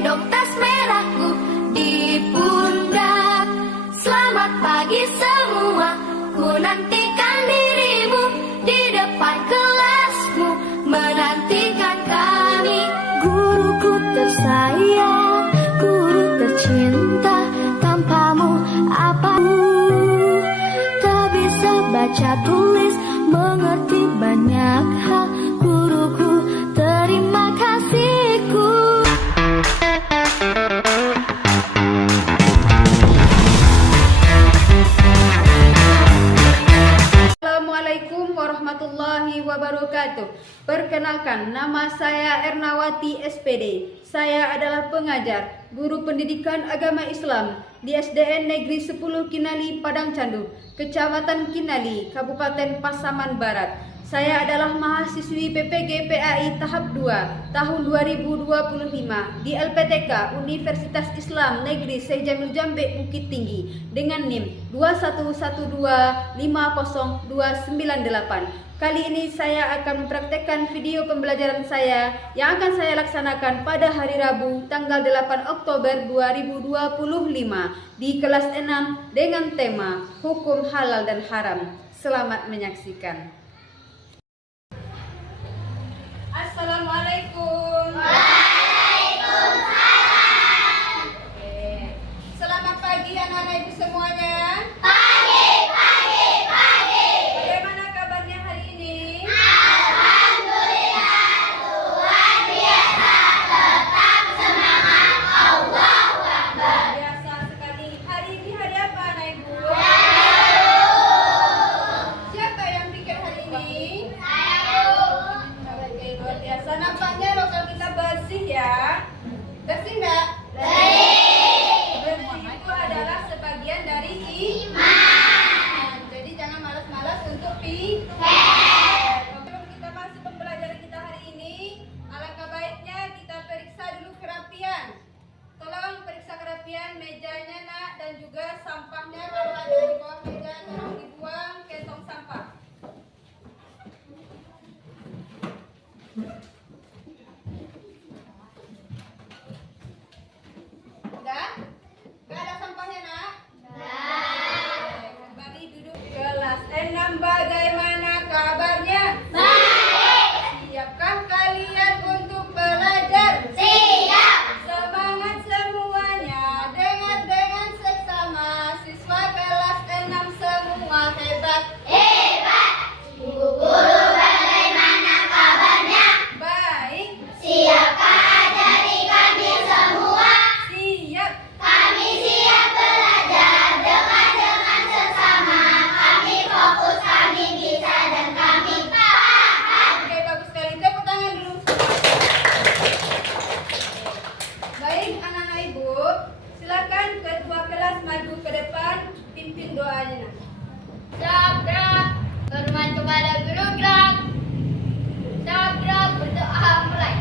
gendong tas merahku di pundak. Selamat pagi semua, ku nantikan dirimu di depan kelasmu, menantikan kami. Guruku tersayang, guru tercinta, tanpamu apa tak bisa baca tulis, mengerti banyak hal. Guruku, terima kasihku. Assalamualaikum warahmatullahi wabarakatuh. Perkenalkan, nama saya Ernawati SPD. Saya adalah pengajar, guru pendidikan agama Islam di SDN Negeri 10 Kinali, Padang Candu, Kecamatan Kinali, Kabupaten Pasaman Barat. Saya adalah mahasiswi PPG PAI tahap 2 tahun 2025 di LPTK Universitas Islam Negeri Syekh Jamil Jambe Bukit Tinggi dengan NIM 211250298. Kali ini saya akan mempraktekkan video pembelajaran saya yang akan saya laksanakan pada hari Rabu tanggal 8 Oktober 2025 di kelas 6 dengan tema Hukum Halal dan Haram. Selamat menyaksikan. Assalamualaikum. Waalaikumsalam. Oke. Selamat pagi anak-anak ibu semuanya. Pagi. Bagaimana kabarnya hari ini? Alhamdulillah, luar biasa, tetap semangat, Allahu Akbar. Biasa sekali. Hari ini hari apa anak ibu? Siapa yang bikin hari ini? Oke, luar biasa. Nampaknya lokal kita bersih ya. Bersih enggak? Bersih itu adalah sebagian dari iman. Jadi jangan malas-malas untuk Sebelum kita masuk pembelajaran kita hari ini, alangkah baiknya kita periksa dulu kerapian. Tolong periksa kerapian mejanya nak, dan juga sampahnya kalau ada di bawah meja tolong dibuang ke tong sampah. Udah? Gak ada sampahnya nak? Kembali duduk di kelas 6. Bagaimana kabarnya? Baik. Siapkah kalian untuk belajar? Siap. Semangat semuanya. Dengar dengan seksama. Siswa kelas 6 semua hebat. Hebat. Ibu guru, bagaimana kabarnya? Baik. Siapkah ajari kami semua? Siap. Kami siap belajar dengan sesama. Kami fokus, kami bisa, dan kami paham. Oke, bagus sekali. Tepuk tangan dulu. Baik, anak-anak ibu, silakan ketua kelas maju ke depan, pimpin doanya nak. Gerak, hormat kepada guru gerak. Gerak, berdoa mulai.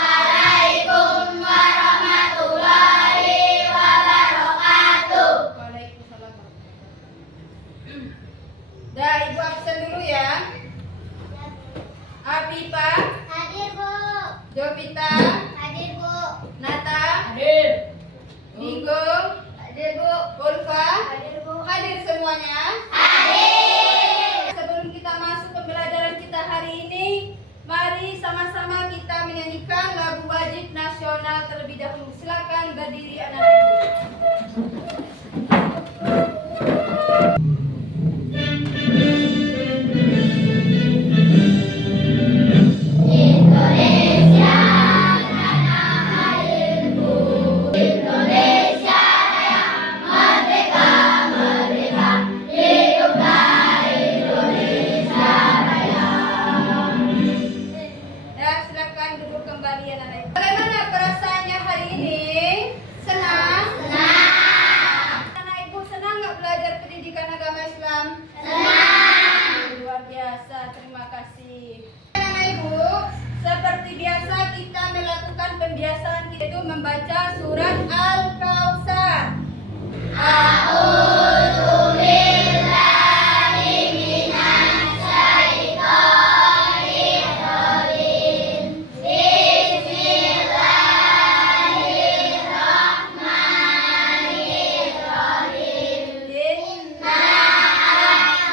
Assalamualaikum warahmatullahi wabarakatuh. Waalaikumsalam. Dah, ibu absen dulu ya. Apipa, Hadir, Bu. Jovita, Hadir, Bu. Nata, Hadir. Digo, Hadir, Bu. Ulfa, Hadir, Bu. hadir semuanya. Hadir. Sebelum kita masuk pembelajaran kita hari ini, mari sama-sama kita menyanyikan lagu wajib nasional terlebih dahulu. Silakan berdiri anak-anak ibu. Indonesia tanah airku, Indonesia raya, merdeka, merdeka, hiduplah Indonesia raya. Ya, silakan duduk kembali anak-anak ibu. Bagaimana perasaannya hari ini? Senang? membaca surat Al-Kautsar. A'udzu billahi minasy syaithanir rajim. Bismillahirrahmanirrahim. Inna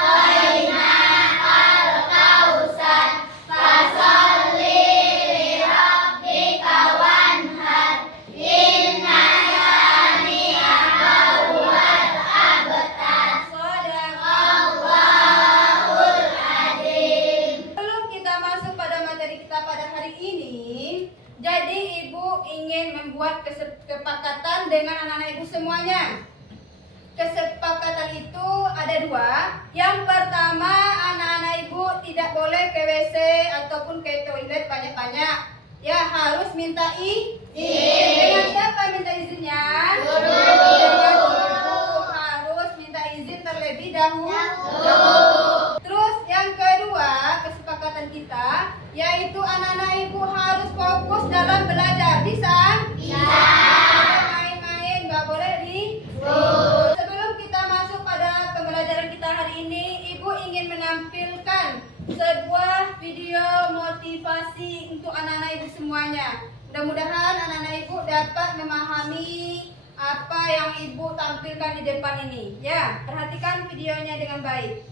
a'tainakal kautsar fasholli li rabbika wanhar. Inna syani'aka huwal abtar. Shadaqallahul adzim. Sebelum kita masuk pada materi kita pada hari ini, jadi ibu ingin membuat kesepakatan dengan anak-anak ibu semuanya. Kesepakatan itu ada dua. Yang pertama, anak-anak ibu tidak boleh ke WC ataupun ke toilet banyak-banyak. Ya, harus minta izin. Dengan siapa minta izinnya? Guru. Dengan guru. Harus minta izin terlebih dahulu. Terus yang kedua, kesepakatan kita yaitu anak-anak ibu harus fokus dalam belajar. Bisa? Bisa. Main-main, nggak boleh Sebelum kita masuk pada pembelajaran kita hari ini, ibu ingin menampilkan sebuah video motivasi untuk anak-anak ibu semuanya. Mudah-mudahan anak-anak ibu dapat memahami apa yang ibu tampilkan di depan ini. Ya, perhatikan videonya dengan baik.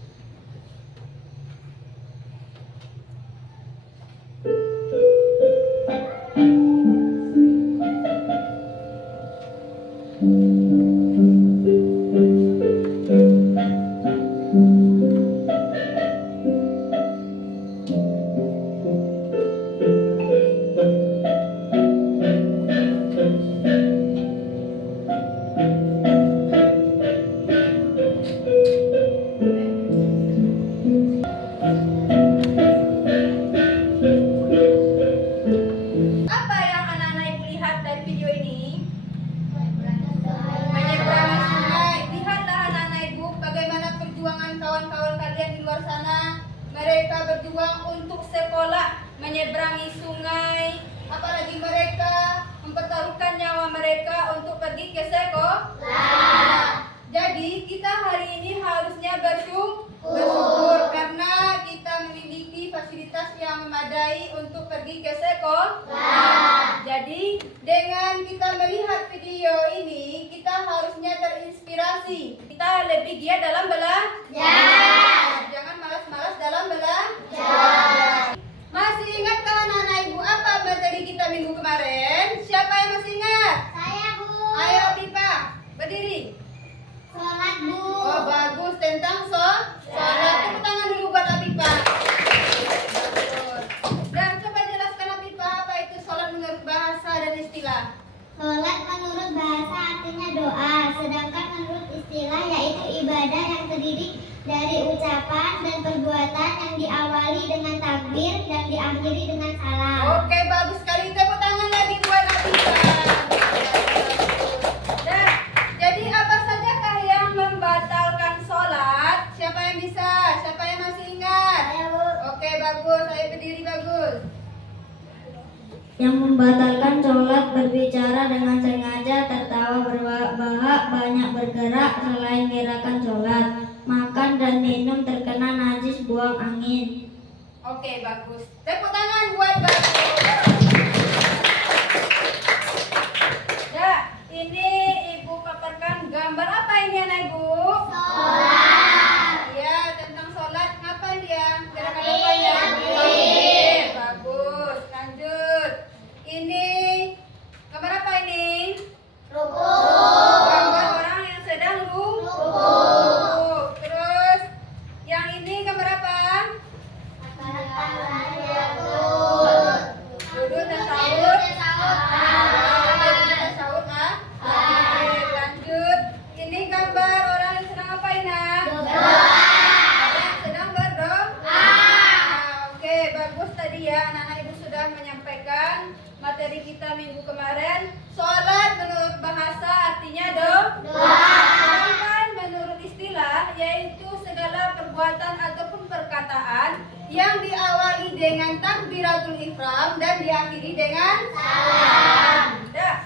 Apa yang anak-anak ibu lihat dari video ini? Menyeberangi sungai. Lihatlah anak-anak ibu bagaimana perjuangan kawan-kawan kalian di luar sana. Mereka berjuang untuk sekolah, menyeberangi sungai. Apalagi mereka mempertaruhkan nyawa mereka untuk pergi ke sekolah. Jadi kita hari ini harusnya bersyukur karena kita memiliki fasilitas yang memadai untuk pergi ke sekolah. Jadi dengan kita melihat video ini, kita harusnya terinspirasi. Kita lebih giat dalam belajar. Jangan malas-malas dalam belajar. Masih ingatkah anak-anak ibu apa materi kita minggu kemarin? Siapa yang masih ingat? Saya, Bu. Ayo Pipa, berdiri. Sholat, Bu. Oh bagus, tentang sholat. Tepuk tangan dulu buat Apipa. Dan coba jelaskan Apipa apa itu sholat menurut bahasa dan istilah. Sholat menurut bahasa artinya doa, sedangkan menurut istilah yaitu ibadah yang terdiri dari ucapan dan perbuatan yang diawali dengan takbir dan diakhiri dengan salam. Oke, bagus sekali. Tepuk tangan lagi buat Apipa. Dan jadi apa sajakah yang membatalkan sholat? Siapa yang bisa? Siapa yang masih ingat? Saya, Bu. Oke, bagus. Ayo berdiri, bagus. Yang membatalkan sholat berbicara dengan sengaja, tertawa berbahak, banyak bergerak selain gerakan sholat, makan dan minum terkena najis, buang angin. Oke, bagus. Tepuk tangan buat bagus. Ya, ini ibu paparkan gambar apa ini anak ibu? Sholat. Iya, tentang sholat. Ngapain dia? Gerakan apa ya? Takbir. Takbir. Bagus. Lanjut. Ini gambar apa ini? Rukuk. Gambar orang yang sedang rukuk. Terus yang ini gambar apa? Duduk tasawuf. Tasawuf ah. Oke, lanjut. Ini gambar orang yang sedang apa ini? Orang yang sedang berdoa. Oke, bagus tadi ya anak-anak ibu sudah menyampaikan materi kita minggu kemarin. Sholat menurut bahasa artinya doa. Sedangkan menurut istilah yaitu segala perbuatan ataupun perkataan yang diawali dengan takbiratul ihram dan diakhiri dengan salam. Dah.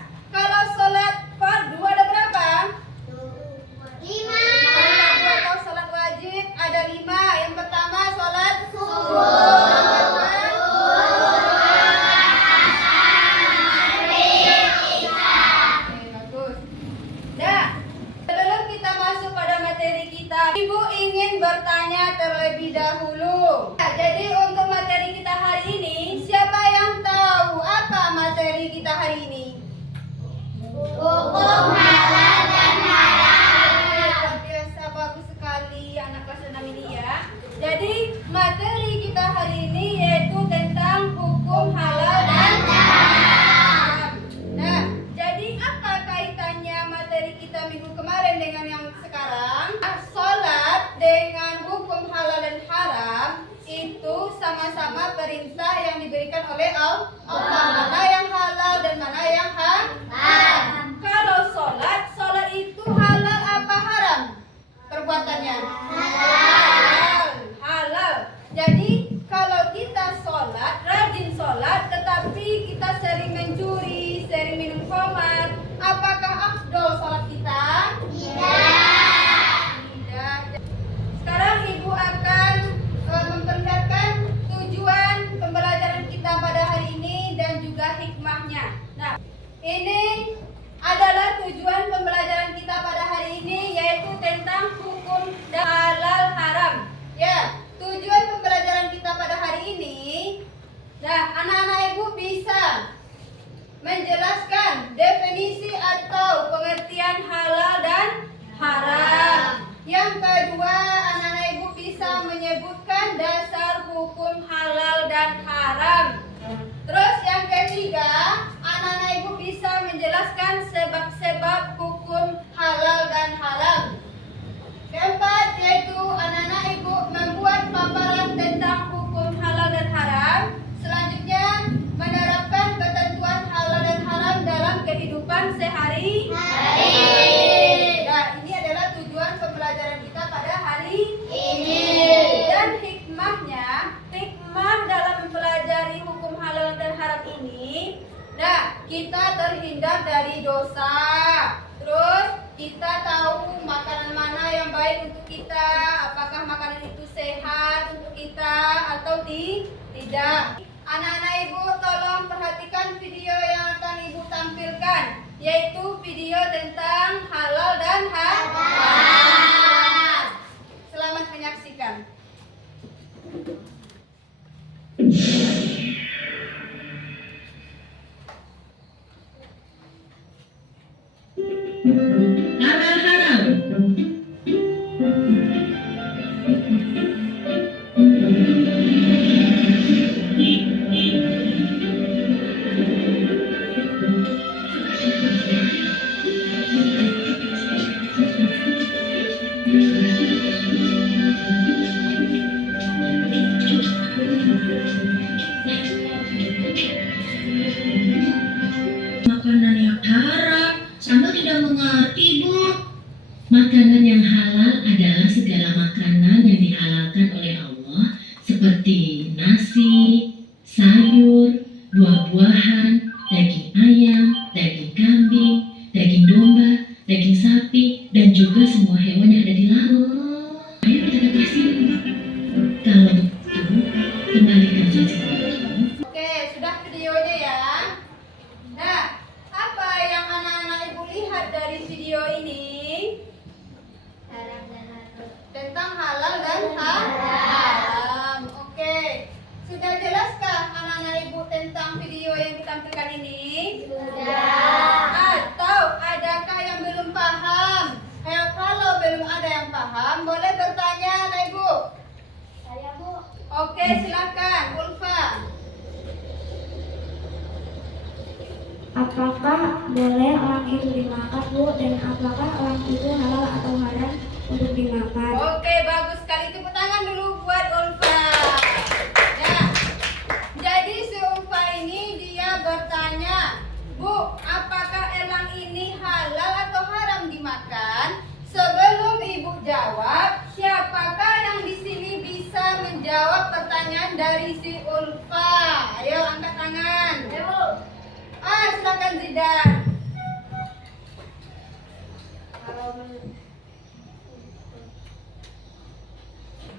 oleh Allah. Mana yang halal dan mana yang haram. Kalau sholat itu halal apa haram? Perbuatannya halal. Jadi kalau kita sholat, rajin sholat, tetapi kita sering mencuri, sering minum khamar, apakah afdol sholat kita? Tidak. Sekarang Ibu akan memperlihatkan tujuan pembelajaran kita pada hari ini dan juga hikmahnya. Nah, ini adalah tujuan pembelajaran kita pada hari ini, yaitu tentang hukum halal haram. Ya, tujuan pembelajaran kita pada hari ini. Nah, anak-anak Ibu bisa menjelaskan definisi atau pengertian halal dan haram. Yang kedua, anak-anak Ibu bisa menyebutkan dasar hukum halal dan haram. Terus yang ketiga, anak-anak Ibu bisa menjelaskan sebab-sebab hukum halal dan haram. Keempat, yaitu anak-anak Ibu membuat paparan tentang hukum halal dan haram. Selanjutnya, menerapkan ketentuan halal dan haram dalam kehidupan sehari-hari. Nah, ini adalah tujuan pembelajaran kita pada hari ini. Dan hikmahnya, hikmah dalam mempelajari hukum halal dan haram ini, nah, kita terhindar dari dosa. Terus kita tahu makanan mana yang baik untuk kita, apakah makanan itu sehat untuk kita atau tidak. Anak-anak Ibu tolong perhatikan video yang akan Ibu tampilkan, yaitu video tentang halal dan haram. Selamat menyaksikan. Halal haram. Makanan yang haram, sama tidak mengerti, Bu. Makanan yang halal adalah segala makanan yang dihalalkan oleh Allah, seperti nasi, sayur, buah-buahan, daging ayam, daging kambing, daging domba, daging sapi, dan juga semua hewan yang ada di laut. Ayo kita ke kasih. Kalau begitu, kembalikan saja. Oke, sudah videonya ya. Nah, apa yang anak-anak Ibu lihat dari video ini? Tentang halal dan haram. Oke. Sudah jelaskah anak-anak Ibu tentang video yang ditampilkan ini? Sudah. Atau adakah yang belum paham? Kalau belum ada yang paham, boleh bertanya anak Ibu. Saya, Bu. Oke, silakan, Ulfa. Apakah boleh elang itu dimakan, Bu? Dan apakah elang itu halal atau haram untuk dimakan? Oke, bagus sekali. Tepuk tangan dulu buat Ulfa. Ya. Jadi si Ulfa ini dia bertanya, Bu, apakah elang ini halal atau haram dimakan? Sebelum Ibu jawab, siapakah yang di sini bisa menjawab pertanyaan dari si Ulfa? Ayo angkat tangan. Silakan Zidan.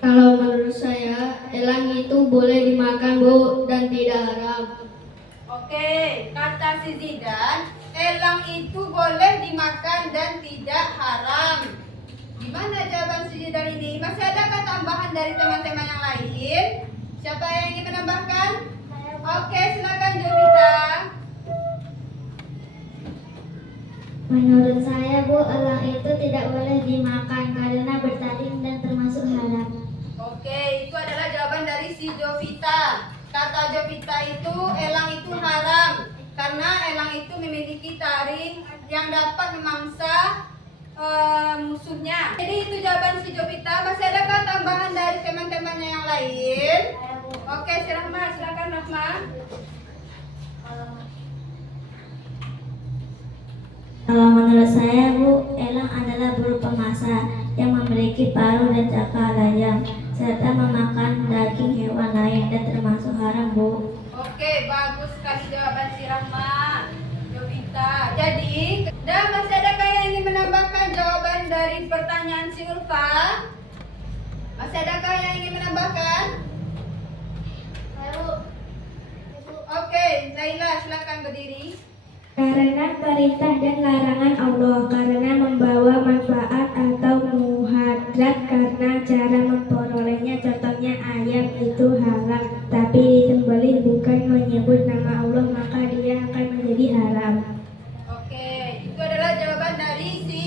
Kalau menurut saya, elang itu boleh dimakan, Bu, dan tidak haram. Oke, kata si Zidan, elang itu boleh dimakan dan tidak haram. Gimana jawaban si Zidan ini? Masih adakah tambahan dari teman-teman yang lain? Siapa yang ingin menambahkan? Oke, silakan Jovita. Menurut saya, Bu, elang itu tidak boleh dimakan karena bertaring dan termasuk haram. Oke, itu adalah jawaban dari si Jovita. Kata Jovita itu, elang itu haram karena elang itu memiliki taring yang dapat memangsa musuhnya. Jadi itu jawaban si Jovita. Masih adakah tambahan dari teman-temannya yang lain? Oke, si Rahma, silakan Rahma. Kalau menurut saya, Bu, elang adalah burung pemangsa yang memiliki paruh dan cakar tajam serta memakan daging hewan lain dan termasuk haram, Bu. Oke, bagus sekali jawaban si Rahma, Jovita. Jadi, dan masih adakah yang ingin menambahkan jawaban dari pertanyaan si Ulfa? Masih adakah yang ingin menambahkan? Oke, Laila silakan berdiri. Karena perintah dan larangan Allah, karena membawa manfaat atau mudarat, karena cara memperolehnya, contohnya ayam itu halal, tapi disembelih bukan menyebut nama Allah, maka dia akan menjadi haram. Oke, itu adalah jawaban dari si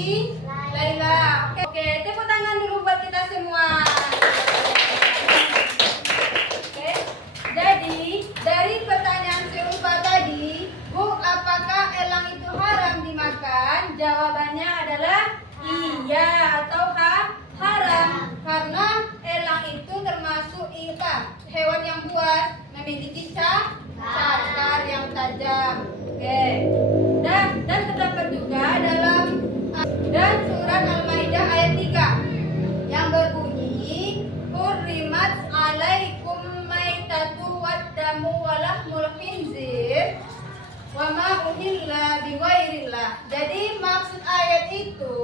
Laila. Oke, tepuk tangan dulu buat kita semua. Oke, jadi dari pertanyaan si Ulfa tadi, Bu, apakah elang itu haram dimakan? Jawabannya adalah iya atau haram, karena elang itu termasuk hewan yang buas, memiliki cakar yang tajam. Oke. Dan terdapat juga dan surat Al-Maidah ayat 3 yang berbunyi hurrimat alaikum maitatu waddamu walahmul khinzir wa ma uhilla bighairillah. Jadi maksud ayat itu,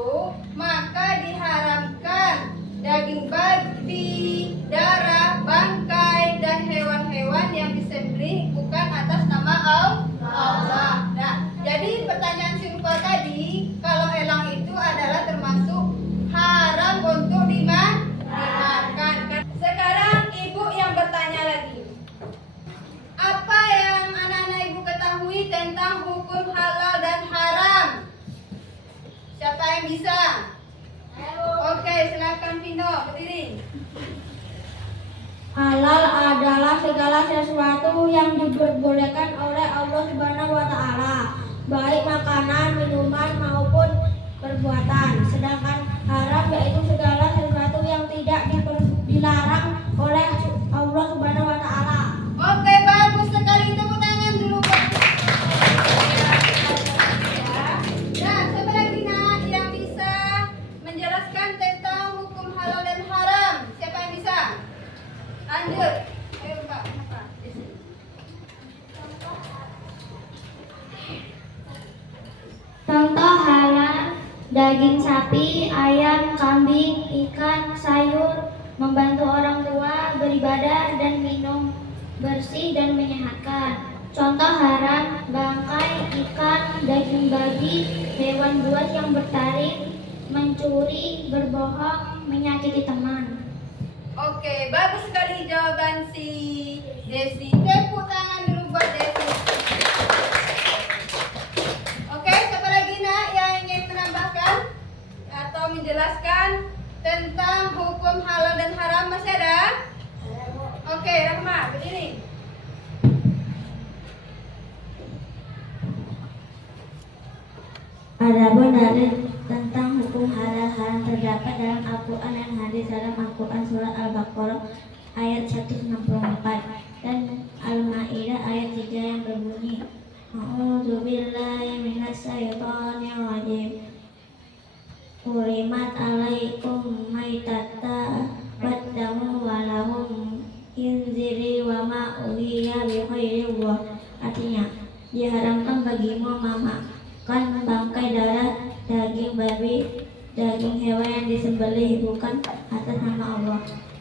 maka diharamkan daging babi, darah, bangkai dan hewan-hewan yang disembelih bukan atas nama Allah. Nah, jadi pertanyaan si Ulfa tadi, kalau elang itu adalah termasuk haram untuk dimakan. Sekarang ibu yang bertanya lagi. Apa yang anak-anak ibu ketahui tentang hukum halal dan haram? Siapa yang bisa? Oke, silakan Vino, berdiri. Halal adalah segala sesuatu yang diperbolehkan oleh Allah Subhanahu wa Ta'ala, baik makanan, minuman maupun perbuatan. Sedangkan haram yaitu segala sesuatu yang tidak dilarang oleh Allah Subhanahu wa Ta'ala. Oke, bagus sekali, tepuk tangan dulu buat nah, siapa lagi nak yang bisa menjelaskan tentang hukum halal dan haram? Siapa yang bisa? Lanjut. Ayo Mbak. Contoh halal: daging sapi, ayam, kambing, ikan, sayur, membantu orang tua, beribadah dan minum bersih dan menyehatkan. Contoh haram: bangkai, ikan, daging babi, hewan buas yang bertaring, mencuri, berbohong, menyakiti teman. Oke, bagus sekali jawaban si Desi. Tepuk tangan dulu buat Desi. Oke, siapa lagi nak yang ingin menambahkan atau menjelaskan tentang hukum halal dan haram? Masih ada? Oke, Rahma, berdiri. Adapun dalil tentang hukum halal haram terdapat dalam Al-Quran dan hadis. Dalam Al-Quran surat Al-Baqarah ayat 164 dan Al-Maidah ayat 3 yang berbunyi A'udzubillahi minasyaitonir rajim. Hurimat alaikum maitata waddamu walahum khinziri wa ma uhiya bi khairillah. Artinya, diharamkan bagimu memakan bangkai, darah, daging babi, daging hewan yang disembelih bukan atas nama Allah.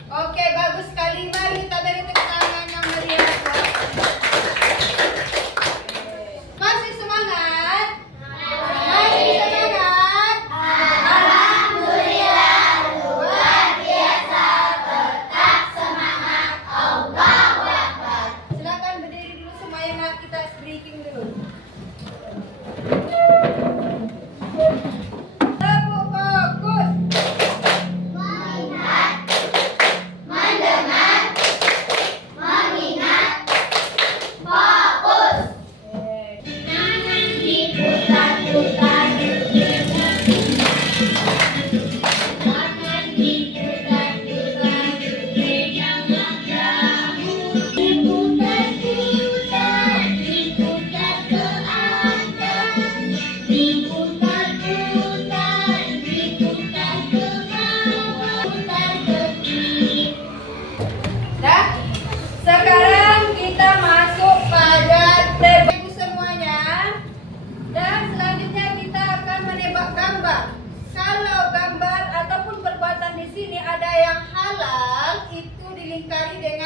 Oke, bagus sekali. Mari kita beri tepuk tangan yang meriah. Masih semangat? Masih semangat? Alhamdulillah, luar biasa. Tetap semangat. Allahu Akbar. Silakan berdiri dulu semuanya, kita breaking dulu. Tepuk fokus. Melihat, mendengar,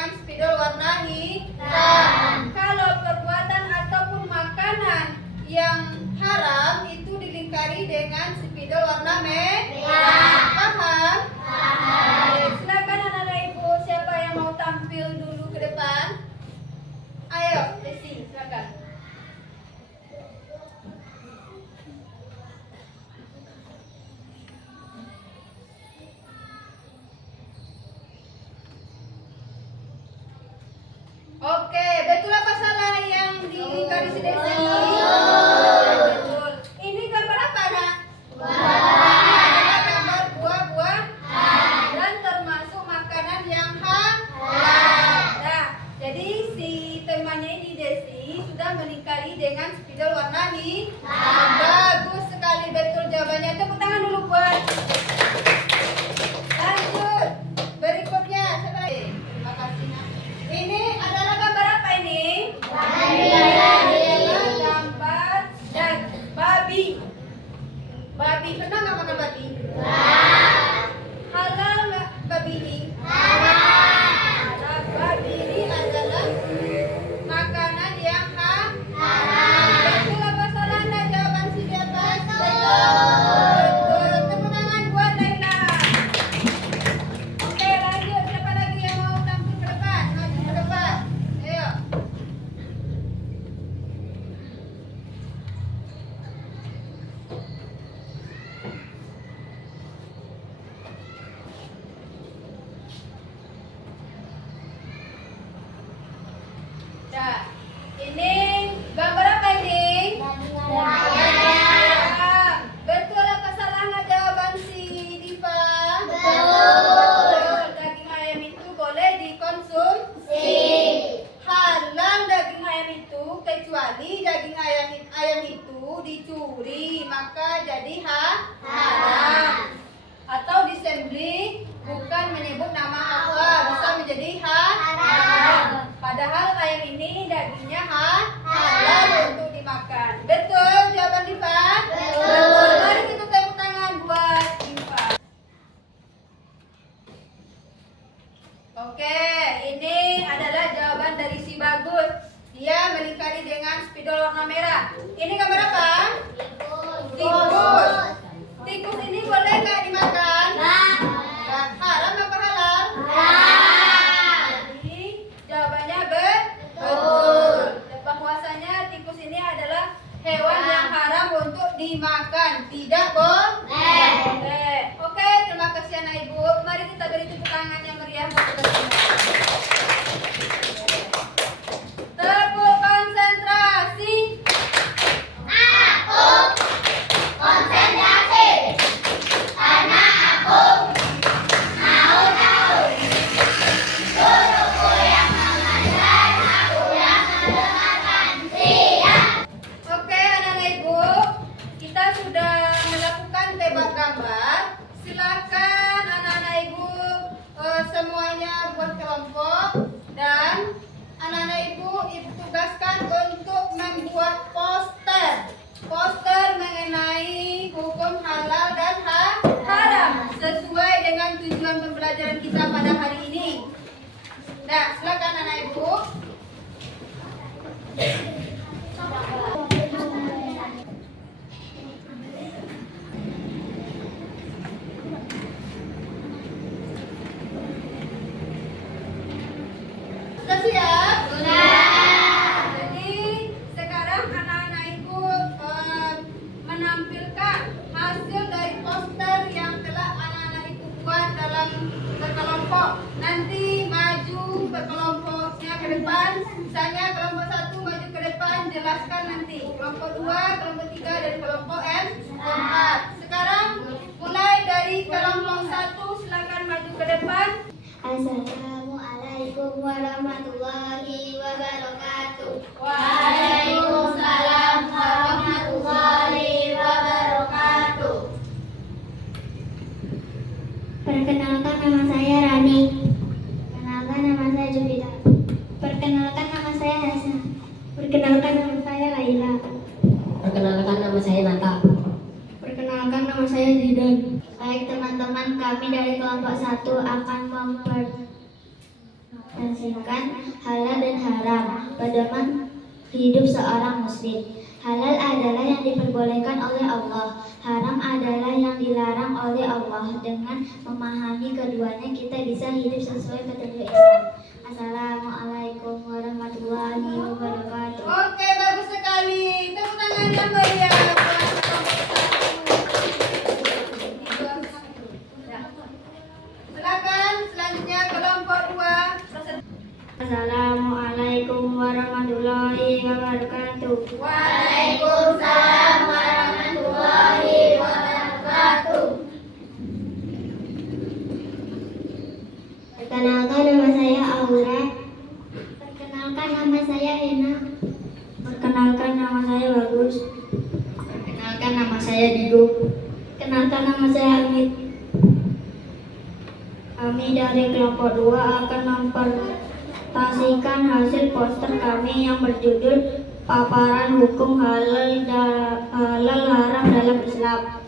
dengan spidol warna hitam. Kalau perbuatan ataupun makanan yang haram itu dilingkari dengan spidol warna merah. Paham? Silakan anak-anak ibu, siapa yang mau tampil dulu ke depan? Ayo, Desi, silakan. Oke, betul apa salah yang dilingkari si Desi? Betul. Ini gambar apa, Nak? Adalah gambar buah-buahan dan termasuk makanan yang halal. Nah, jadi si temannya ini Desi sudah melingkari dengan spidol warna hitam. Bagus sekali, betul jawabannya. Tepuk tangan dulu buat. Lanjut. Berikutnya, siapa lagi? Terima kasih, Nak. Ini adalah gambar apa ini? Adalah gambar dan babi. Babi, pernah nggak makan babi? Halal nggak babi ini? Halal. Babi ini adalah makanan yang halal. Betul apa salah Anda jawaban si di atas? Betul. Tepuk tangan buat Laila. Oke, lanjut. Siapa lagi yang mau tampil ke depan? Maju ke depan. Ayo. Nah, ini gambar apa ini? Ayam. Betul apa salahnya jawaban si Diva? Betul. Daging ayam itu boleh dikonsumsi. Halal daging ayam itu kecuali daging ayam itu dicuri, maka jadi haram. Atau disembelih bukan menyebut nama Allah, bisa menjadi haram. Padahal ayam ini dagingnya halal untuk dimakan. Betul jawaban Diva? Betul. Mari kita tepuk tangan buat Diva. Oke, ini adalah jawaban dari si Bagus. Dia melingkari dengan spidol warna merah. Ini gambar apa? Tikus. Tikus ini boleh nggak dimakan? Nggak. Haram apa halal? Jadi jawabannya betul. Bahwasanya tikus ini adalah hewan yang haram untuk dimakan. Tidak boleh. Oke, terima kasih anak ibu. Mari kita beri tepuk tangan yang meriah buat kita semua. Tepuk konsentrasi. Konsentrasi. Karena aku mau tahu. Guruku yang mengajar, aku yang mendengarkan. Siap. Oke, anak-anak ibu, kita sudah melakukan tebak gambar. Silakan anak-anak ibu semuanya buat kelompok dan anak-anak ibu tugaskan untuk membuat poster mengenai hukum halal dan haram sesuai dengan tujuan pembelajaran kita pada hari ini. Nah, silakan anak ibu. Sudah siap? Sudah. Jadi sekarang anak-anak ibu menampilkan hasil dari poster yang telah anak-anak ibu buat dalam berkelompok. Nanti maju berkelompoknya ke depan. Misalnya kelompok 1 maju ke depan, jelaskan nanti. Kelompok 2, kelompok 3 dan kelompok 4. Sekarang mulai dari kelompok 1, silakan maju ke depan. Assalamualaikum warahmatullahi wabarakatuh. Waalaikumsalam warahmatullahi wabarakatuh. Perkenalkan nama saya Rani. Perkenalkan nama saya Juwita. Perkenalkan nama saya Hasan. Perkenalkan nama saya Laila. Perkenalkan nama saya Nata. Perkenalkan nama saya Zidan. Baik teman-teman, kami dari kelompok 1 akan mendefinisikan halal dan haram pedoman hidup seorang muslim. Halal adalah yang diperbolehkan oleh Allah, haram adalah yang dilarang oleh Allah. Dengan memahami keduanya kita bisa hidup sesuai petunjuk Islam. Assalamualaikum warahmatullahi wabarakatuh. Oke, bagus sekali. Tepuk tangan yang meriah buat kelompok 1. Silakan selanjutnya kelompok 2. Assalamualaikum warahmatullahi wabarakatuh. Waalaikumsalam warahmatullahi wabarakatuh. Perkenalkan, nama saya Aura. Perkenalkan, nama saya Hena. Perkenalkan, nama saya Bagus. Perkenalkan, nama saya Digo. Perkenalkan, nama saya Hamid. Kami dari kelompok 2 akan mempresentasikan hasil poster kami yang berjudul Paparan Hukum Halal Haram dalam Islam.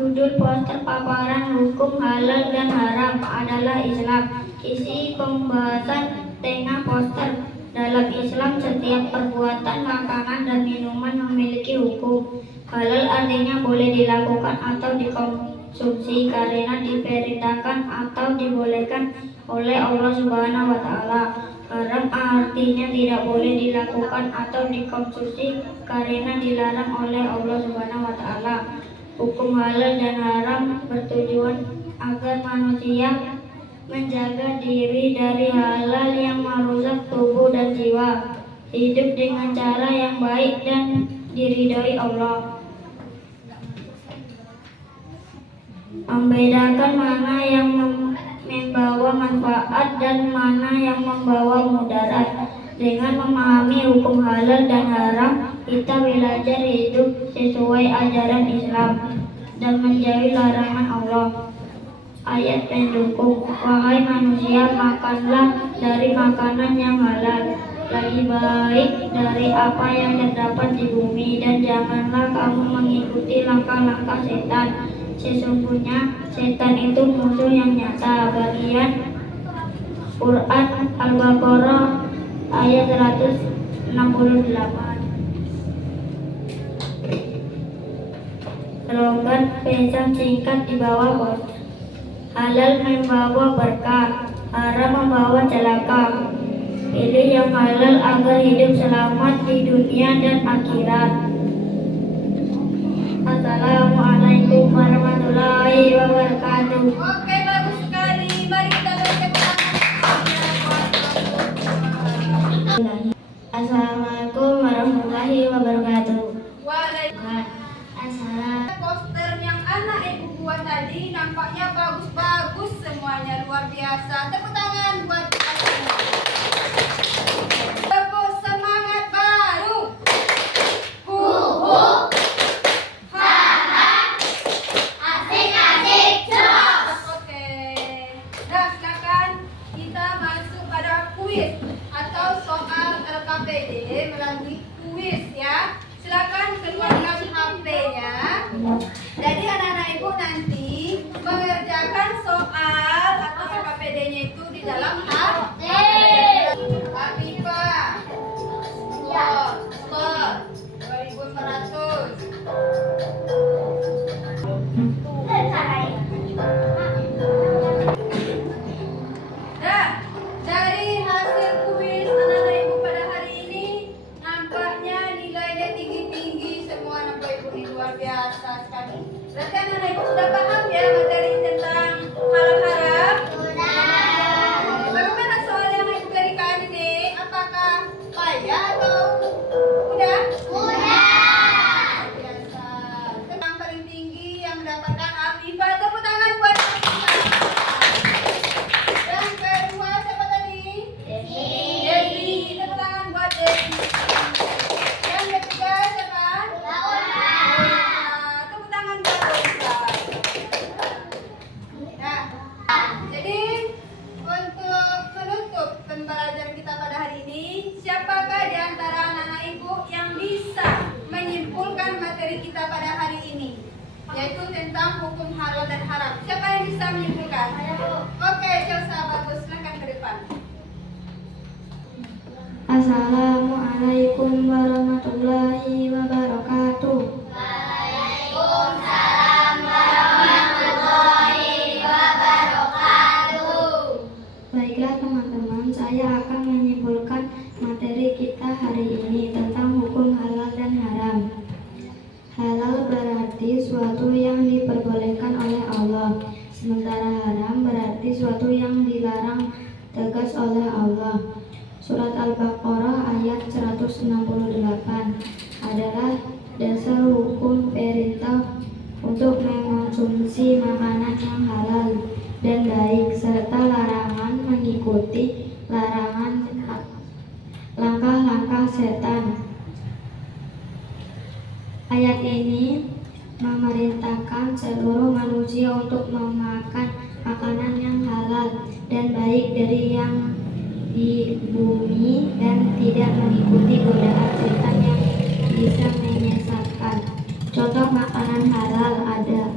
Judul poster paparan hukum halal dan haram adalah Islam. Isi pembahasan tengah poster. Dalam Islam, setiap perbuatan makanan dan minuman memiliki hukum. Halal artinya boleh dilakukan atau dikonsumsi karena diperintahkan atau dibolehkan oleh Allah Subhanahu wa Ta'ala. Haram artinya tidak boleh dilakukan atau dikonsumsi karena dilarang oleh Allah Subhanahu wa Ta'ala. Hukum halal dan haram bertujuan agar manusia menjaga diri dari halal yang merusak tubuh dan jiwa, hidup dengan cara yang baik dan diridhoi Allah. Membedakan mana yang membawa manfaat dan mana yang membawa mudarat. Dengan memahami hukum halal dan haram, kita belajar hidup sesuai ajaran Islam dan menjauhi larangan Allah. Ayat pendukung, wahai manusia, makanlah dari makanan yang halal, lagi baik dari apa yang terdapat di bumi, dan janganlah kamu mengikuti langkah-langkah setan. Sesungguhnya setan itu musuh yang nyata. Bagian Quran Al-Baqarah ayat 168. Slogan pesan singkat di bawah poster. Halal membawa berkah, haram membawa celaka. Pilih yang halal agar hidup selamat di dunia dan akhirat. Assalamualaikum warahmatullahi wabarakatuh. Oke, bagus sekali. Mari kita beri tepuk tangan. Assalamualaikum warahmatullahi wabarakatuh. Waalaikumsalam. Poster yang anak ibu buat tadi nampaknya bagus-bagus semuanya, luar biasa. Tepuk tangan buat anak. Tepuk semangat baru. Asik-asik, jos. Oke. Nah, silakan kita masuk pada kuis atau soal LKPD melalui kuis ya. Silakan keluarkan HP-nya. Jadi anak-anak ibu nanti mengerjakan soal atau LKPD-nya itu di pembelajaran kita pada hari ini, siapakah di antara anak-anak ibu yang bisa menyimpulkan materi kita pada hari ini, yaitu tentang hukum halal dan haram? Siapa yang bisa menyimpulkan? Oke, Chelsea, bagus, silakan ke depan. Assalamualaikum warahmatullahi wabarakatuh. Waalaikumsalam warahmatullahi wabarakatuh. Baiklah teman-teman, saya akan menyimpulkan materi kita hari ini tentang hukum halal dan haram. Halal berarti suatu yang diperbolehkan oleh Allah, sementara haram berarti suatu yang dilarang tegas oleh Allah. Surat Al-Baqarah ayat 168 adalah dasar hukum perintah untuk mengonsumsi makanan yang halal dan baik, serta larangan mengikuti larangan langkah-langkah setan. Ayat ini memerintahkan seluruh manusia untuk memakan makanan yang halal dan baik dari yang di bumi dan tidak mengikuti godaan setan yang bisa menyesatkan. Contoh makanan halal ada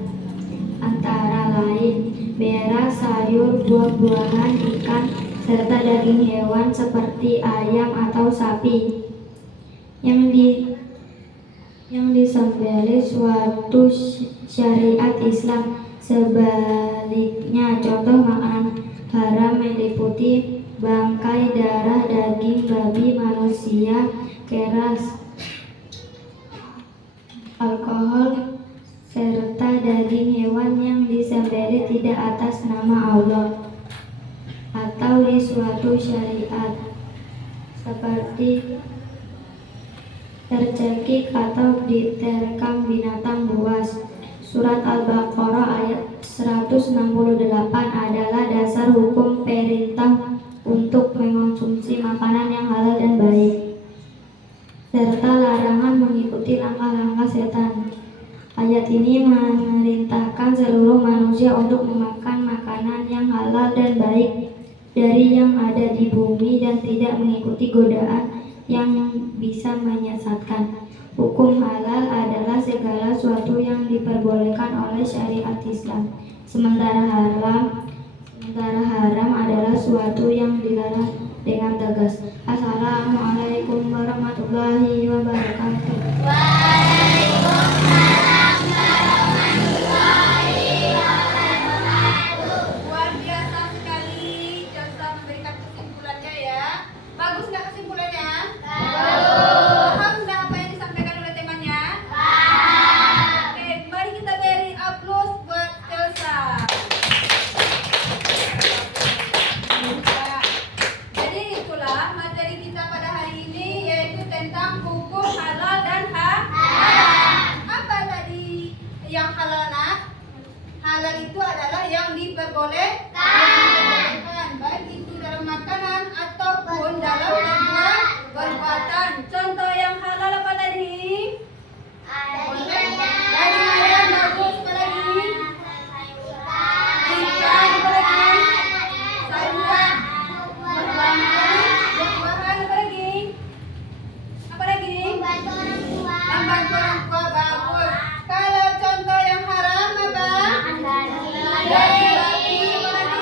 antara lain beras, sayur, buah-buahan, ikan, serta daging hewan seperti ayam atau sapi yang disembelih suatu syariat Islam. Sebaliknya, contoh makanan haram meliputi bangkai, darah, daging babi, manusia, keras, alkohol, serta daging hewan yang disembelih tidak atas nama Allah atau di suatu syariat, seperti tercekik atau diterkam binatang buas. Surat Al-Baqarah ayat 168 adalah dasar hukum perintah untuk mengonsumsi makanan yang halal dan baik, serta larangan mengikuti langkah-langkah setan. Ayat ini memerintahkan seluruh manusia untuk memakan makanan yang halal dan baik dari yang ada di bumi dan tidak mengikuti godaan yang bisa menyesatkan. Hukum halal adalah segala sesuatu yang diperbolehkan oleh syariat Islam, sementara haram adalah suatu yang dilarang dengan tegas. Assalamualaikum warahmatullahi wabarakatuh. Waalaikumsalam warahmatullahi wabarakatuh. Luar biasa sekali, Chelsea memberikan kesimpulannya ya. Bagus nggak kesimpulannya? Paham nggak apa yang disampaikan oleh temannya? Oke, mari kita beri aplaus buat Chelsea. Jadi itulah materi kita pada hari ini, yaitu tentang hukum halal dan haram. Apa tadi yang halal, nak? Halal itu adalah yang diperbolehkan, baik itu dalam makanan ataupun dalam perbuatan. Contoh yang halal apa tadi? Daging ayam, bagus. Apa lagi? Ikan, apa lagi? Sayuran, buah-buahan, apa lagi? Apa lagi? Membantu orang tua, bagus. Kalau contoh yang haram apa? Daging babi, apa lagi?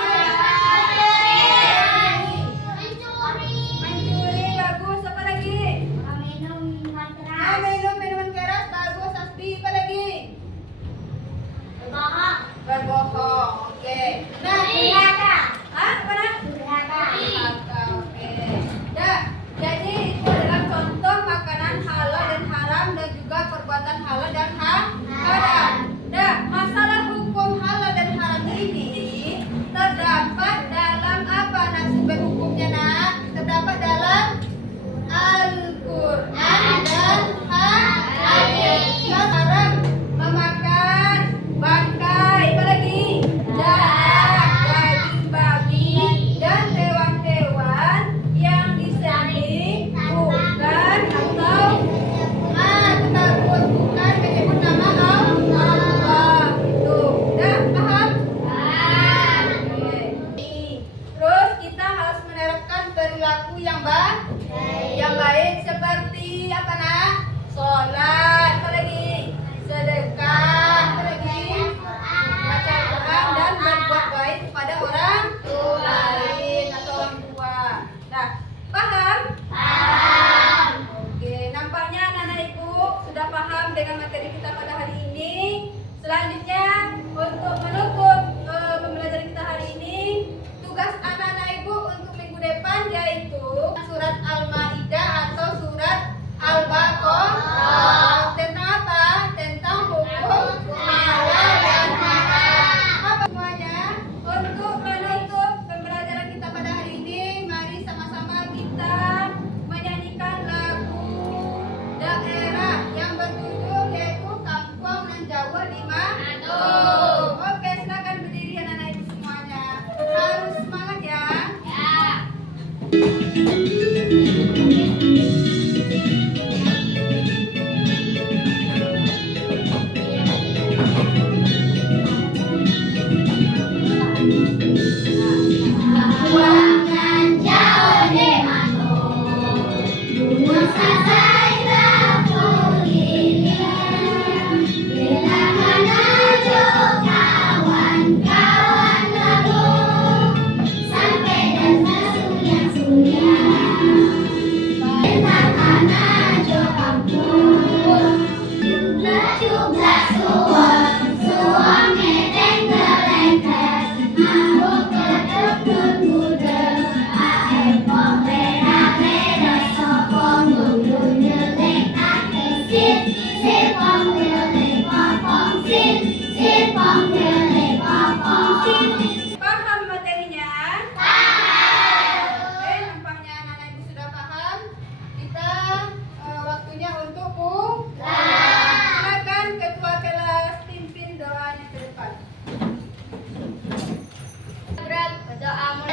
seperti yang baik seperti apa nak? Sholat, apa lagi? Sedekah, apa lagi? Baca Al-Quran dan berbuat baik kepada orang lain atau orang tua. Nah, paham? Paham. Oke, nampaknya anak-anak ibu sudah paham dengan materi kita pada hari ini. Selanjutnya untuk menutup pembelajaran kita hari ini, tugas anak-anak ibu untuk minggu depan yaitu surat Al-Maidah atau surat Al-Baqarah. Tentang apa? Tentang hukum halal dan haram. Apa semuanya? Untuk menutup pembelajaran kita pada hari ini, mari sama-sama kita menyanyikan lagu daerah yang berjudul yaitu Kampung Nan Jawa di Manado. Oke, silakan berdiri anak-anak ibu semuanya. Harus semangat ya. Kampung Jawa di Manado, gunung sasai kampung ini. Bila menuju kawan-kawan lalu, sampai dan sungai-sungai. Tentang Manado kampung, jumlah suam ngedeng gelengker, mabuk keduk gudeg, air pom reda-reda sopong dulu nyelek ake sip pom nyelek popong sip pom nyelek popong sip. Paham materinya? Paham. Oke, nampaknya anak-anak ibu sudah paham. Kita waktunya untuk silakan ketua kelas pimpin doanya ke depan. Berdoa mulai.